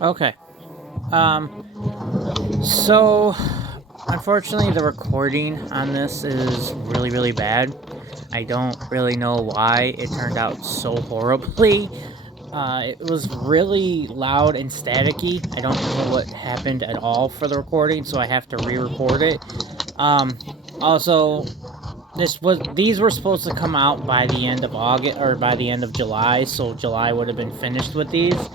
Okay. So, unfortunately, the recording on this is really, really bad. I don't really know why it turned out so horribly. It was really loud and staticky. I don't know what happened at all for the recording, so I have to re-record it. Also, these were supposed to come out by the end of August or by the end of July, so July would have been finished with these.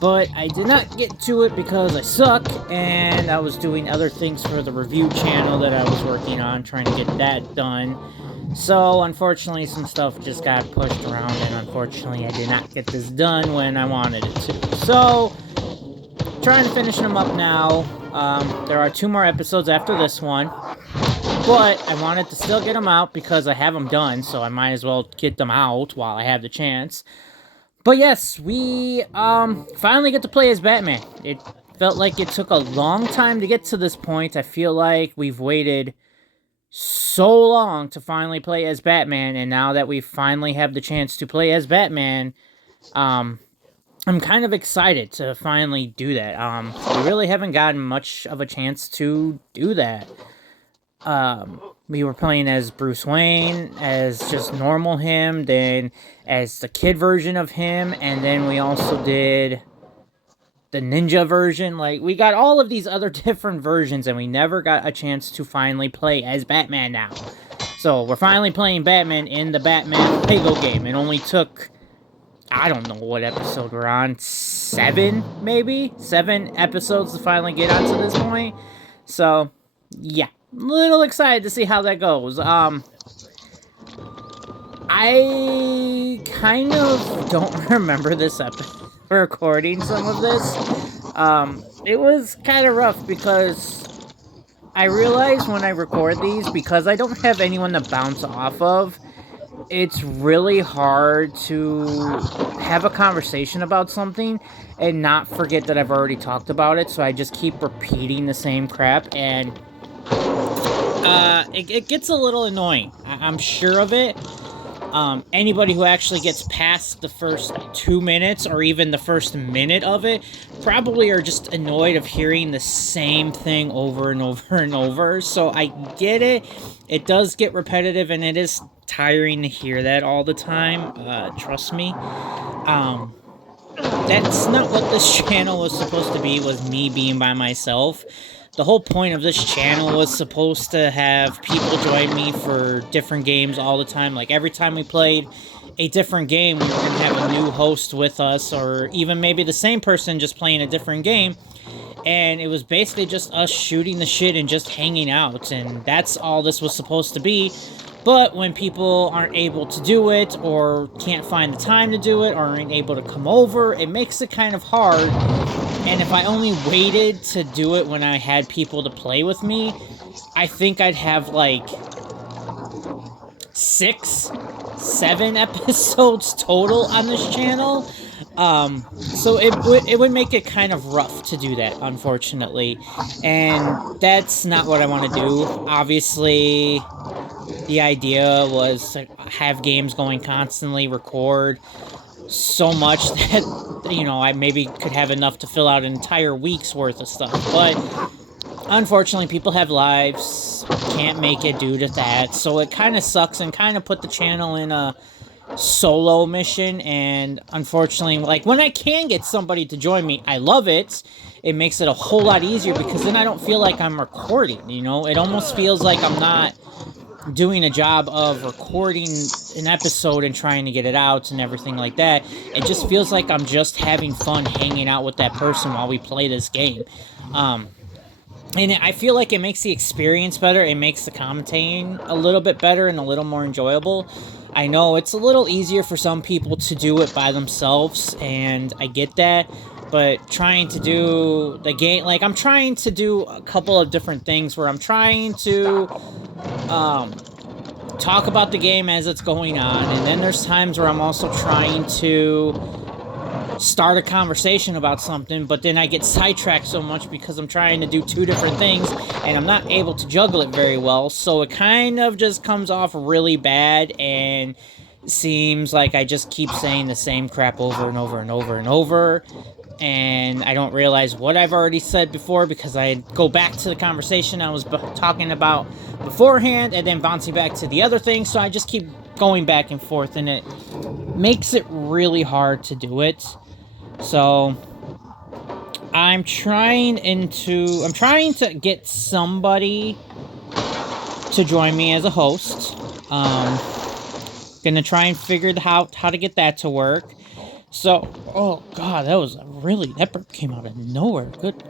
But I did not get to it because I suck, and I was doing other things for the review channel that I was working on, trying to get that done. So, unfortunately, some stuff just got pushed around, and unfortunately, I did not get this done when I wanted it to. So, trying to finish them up now. There are 2 more episodes after this one, but I wanted to still get them out because I have them done, so I might as well get them out while I have the chance. But yes, we finally get to play as Batman. It felt like it took a long time to get to this point. I feel like we've waited so long to finally play as Batman, and now that we finally have the chance to play as Batman, I'm kind of excited to finally do that. We really haven't gotten much of a chance to do that. We were playing as Bruce Wayne, as just normal him, then as the kid version of him, and then we also did the ninja version. Like, we got all of these other different versions, and we never got a chance to finally play as Batman now. So, we're finally playing Batman in the Batman Lego game. It only took, I don't know what episode we're on, 7, maybe? 7 episodes to finally get onto this point. So, yeah. Little excited to see how that goes. I kind of don't remember this episode, recording some of this. It was kind of rough because I realize when I record these, because I don't have anyone to bounce off of, it's really hard to have a conversation about something and not forget that I've already talked about it, so I just keep repeating the same crap, and it gets a little annoying. I'm sure of it. Anybody who actually gets past the first 2 minutes or even the first minute of it probably are just annoyed of hearing the same thing over and over and over. So I get it. It does get repetitive, and it is tiring to hear that all the time. Trust me. That's not what this channel was supposed to be, was me being by myself. The whole point of this channel was supposed to have people join me for different games all the time. Like, every time we played a different game, we were going to have a new host with us, or even maybe the same person just playing a different game. And it was basically just us shooting the shit and just hanging out. And that's all this was supposed to be. But when people aren't able to do it, or can't find the time to do it, or aren't able to come over, it makes it kind of hard. And if I only waited to do it when I had people to play with me, I think I'd have like 6, 7 episodes total on this channel. So it would make it kind of rough to do that, unfortunately. And that's not what I want to do. Obviously, the idea was to have games going constantly, record so much that, you know, I maybe could have enough to fill out an entire week's worth of stuff. But unfortunately, people have lives, can't make it due to that. So it kind of sucks, and kind of put the channel in a solo mission. And unfortunately, like, when I can get somebody to join me, I love it. It makes it a whole lot easier, because then I don't feel like I'm recording, you know? It almost feels like I'm not doing a job of recording an episode and trying to get it out and everything like that. It just feels like I'm just having fun hanging out with that person while we play this game. And I feel like it makes the experience better. It makes the commentating a little bit better and a little more enjoyable. I know it's a little easier for some people to do it by themselves, and I get that. But trying to do the game, like, I'm trying to do a couple of different things where I'm trying to talk about the game as it's going on, and then there's times where I'm also trying to start a conversation about something, but then I get sidetracked so much because I'm trying to do 2 different things, and I'm not able to juggle it very well, so it kind of just comes off really bad, and seems like I just keep saying the same crap over and over and over and over. and I don't realize what I've already said before because I go back to the conversation I was talking about beforehand and then bouncing back to the other thing, so I just keep going back and forth, and it makes it really hard to do it. So I'm trying to get somebody to join me as a host. Gonna try and figure out how to get that to work. So, oh god, that burp came out of nowhere. Good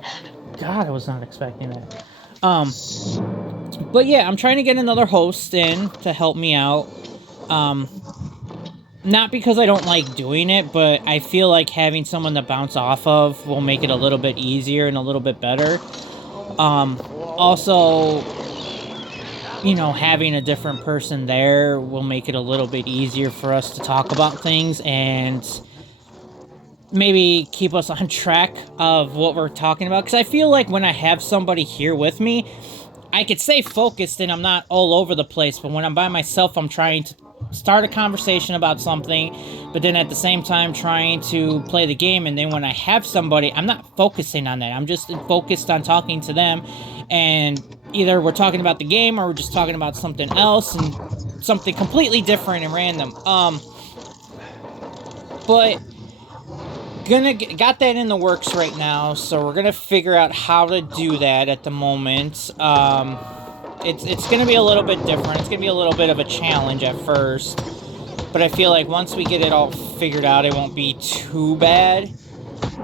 god, I was not expecting that. But yeah, I'm trying to get another host in to help me out. Not because I don't like doing it, but I feel like having someone to bounce off of will make it a little bit easier and a little bit better. Also, you know, having a different person there will make it a little bit easier for us to talk about things and maybe keep us on track of what we're talking about. Because I feel like when I have somebody here with me, I could stay focused and I'm not all over the place. But when I'm by myself, I'm trying to start a conversation about something, but then at the same time trying to play the game. And then when I have somebody, I'm not focusing on that. I'm just focused on talking to them. And either we're talking about the game or we're just talking about something else and something completely different and random. But got that in the works right now, so we're gonna figure out how to do that at the moment. It's gonna be a little bit different. It's gonna be a little bit of a challenge at first, but I feel like once we get it all figured out, it won't be too bad.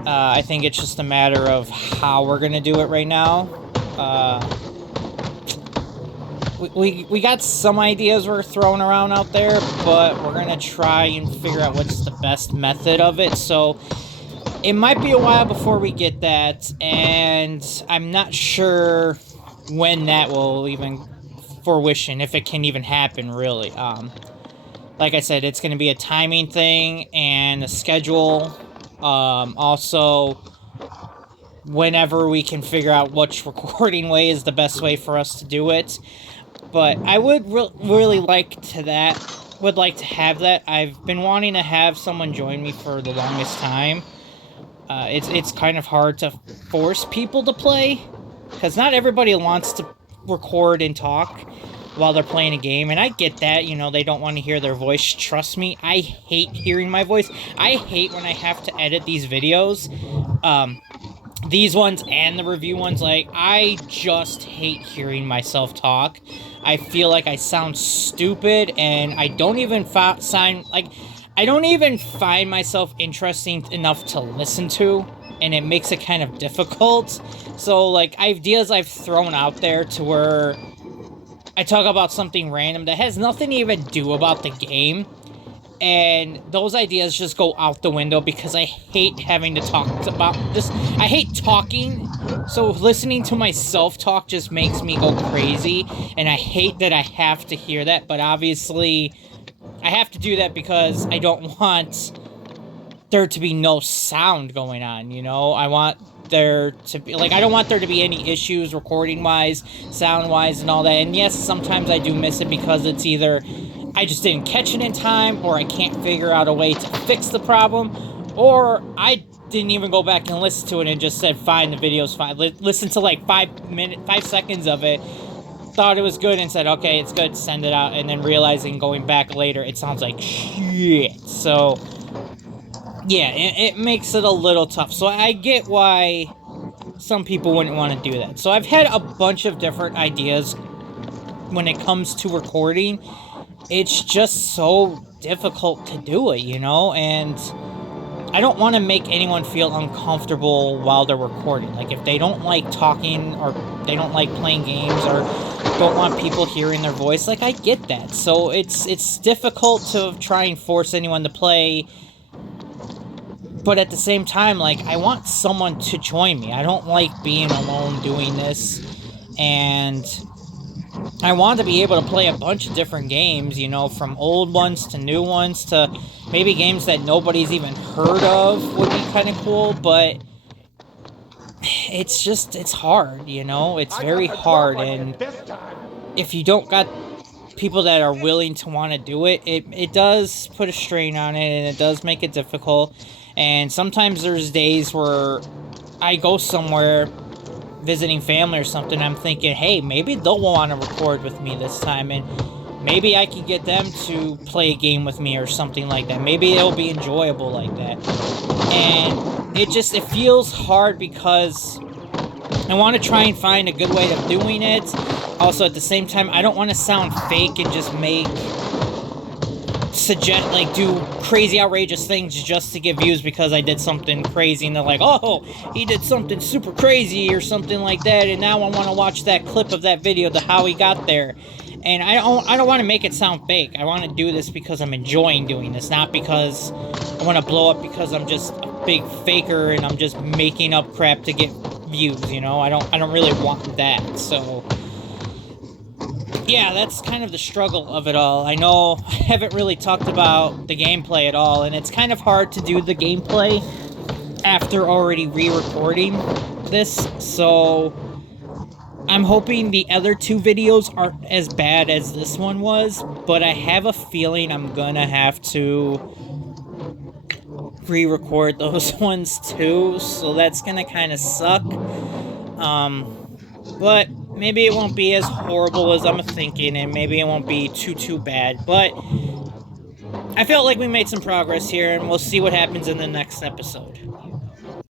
I think it's just a matter of how we're gonna do it right now. We got some ideas we're throwing around out there, but we're gonna try and figure out what's the best method of it. So it might be a while before we get that, and I'm not sure when that will even fruition, if it can even happen, really. Like I said, it's going to be a timing thing and a schedule. Also, whenever we can figure out which recording way is the best way for us to do it. But I would really like to have that. I've been wanting to have someone join me for the longest time. It's kind of hard to force people to play, because not everybody wants to record and talk while they're playing a game, and I get that, you know, they don't want to hear their voice. Trust me, I hate hearing my voice. I hate when I have to edit these videos, these ones and the review ones. Like, I just hate hearing myself talk. I feel like I sound stupid, and I don't even I don't even find myself interesting enough to listen to, and it makes it kind of difficult. So, like, ideas I've thrown out there to where I talk about something random that has nothing to even do about the game, and those ideas just go out the window because I hate having to talk about this. I hate talking, so listening to myself talk just makes me go crazy, and I hate that I have to hear that, but obviously I have to do that because I don't want there to be no sound going on, you know? I want there to be, like, I don't want there to be any issues recording-wise, sound-wise, and all that. And yes, sometimes I do miss it because it's either I just didn't catch it in time, or I can't figure out a way to fix the problem, or I didn't even go back and listen to it and just said, fine, the video's fine. Listen to like 5 seconds of it, thought it was good and said, okay, it's good, send it out, and then realizing going back later, it sounds like shit. So yeah, it makes it a little tough. So I get why some people wouldn't want to do that. So I've had a bunch of different ideas when it comes to recording. It's just so difficult to do it, you know? And I don't want to make anyone feel uncomfortable while they're recording. Like, if they don't like talking, or they don't like playing games, or don't want people hearing their voice, like, I get that. So it's difficult to try and force anyone to play, but at the same time, like, I want someone to join me. I don't like being alone doing this, and I want to be able to play a bunch of different games, you know, from old ones to new ones to maybe games that nobody's even heard of would be kind of cool, but it's hard, you know? It's very hard, and if you don't got people that are willing to want to do it, it does put a strain on it, and it does make it difficult. And sometimes there's days where I go somewhere visiting family or something, I'm thinking, hey, maybe they'll want to record with me this time, and maybe I can get them to play a game with me or something like that. Maybe it'll be enjoyable like that. And it feels hard because I want to try and find a good way of doing it. Also, at the same time, I don't want to sound fake and just do crazy outrageous things just to get views because I did something crazy and they're like, oh, he did something super crazy or something like that, and now I want to watch that clip of that video to how he got there. And I don't want to make it sound fake. I want to do this because I'm enjoying doing this, not because I want to blow up because I'm just a big faker and I'm just making up crap to get views, you know? I don't really want that. So yeah, that's kind of the struggle of it all. I know I haven't really talked about the gameplay at all, and it's kind of hard to do the gameplay after already re-recording this, so I'm hoping the other two videos aren't as bad as this one was, but I have a feeling I'm gonna have to re-record those ones too, so that's gonna kind of suck. But maybe it won't be as horrible as I'm thinking, and maybe it won't be too bad, but I felt like we made some progress here, and we'll see what happens in the next episode.